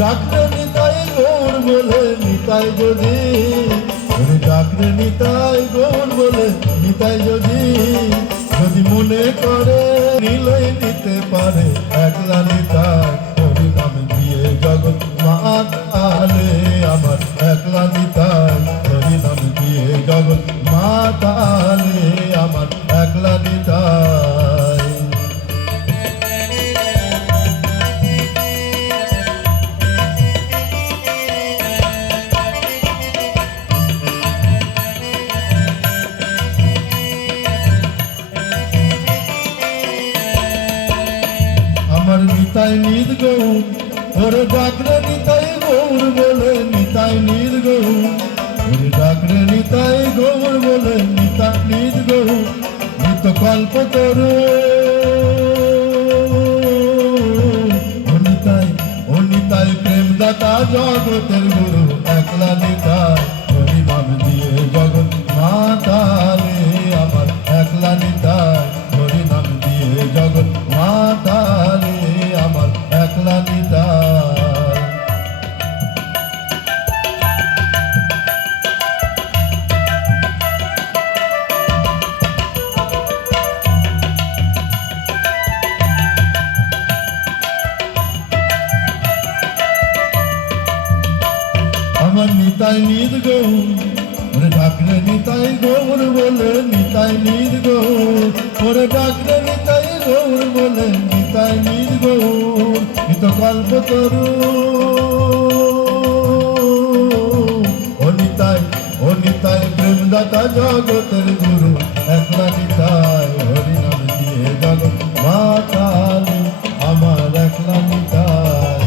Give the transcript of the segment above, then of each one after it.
ডাকরে নিতাই গৌর বলে নিতাই যদি, ওরে ডাকরে নিতাই গৌর বলে নিতাই যদি, যদি মনে করে নিলই নিতে পারে একলা নিতাই হরি নাম দিয়ে জগৎ মাতালে আমার একলা নিতাই হরি নাম দিয়ে জগৎ মাতালে আমার একলা নিতাই। আমার নিতাই নিদ গৌর, ওরে ডাকরে নিতাই গৌর বলে নিতাই নিদ গৌর, ওরে ডাকরে নিতাই গৌর বলে নিতাই নিদ গৌর, নিত কল্প তরু ও নিতাই প্রেম দাতা জগতের গুরু একলা নিতাই হরি নাম দিয়ে জগৎ মাতালে আমার একলা নিতাই হরি নাম দিয়ে জগৎ মাতালে আমার একলা নিতাই। আমার নিতাই নিদ গৌর, ওরে ডাকরে নিতাই গৌর বলে নিতাই নিদ গৌর, ওরে ডাকরে নিতাই গৌর বলে নিতাই নিদ গৌর, নিত কল্প তরু ও নিতাই প্রেম দাতা জগতের গুরু একলা নিতাই হরি নাম দিয়ে জগৎ মাতালে আমার একলা নিতাই।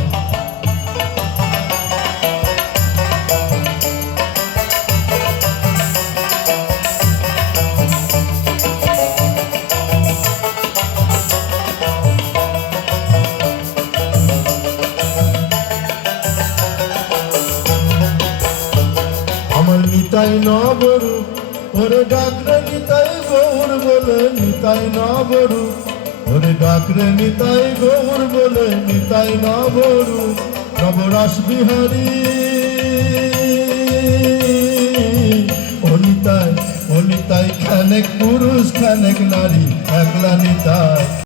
আমার নিতাই নবরু, ওরে ডাকরে নিতাই গৌর বলে নিতাই নবরু, ওরে ডাকরে নিতাই গৌর বলে নিতাই নবরু, নবরাস বিহারী ও নিতাই খানেক পুরুষ খানেক নারী একলা নিতাই।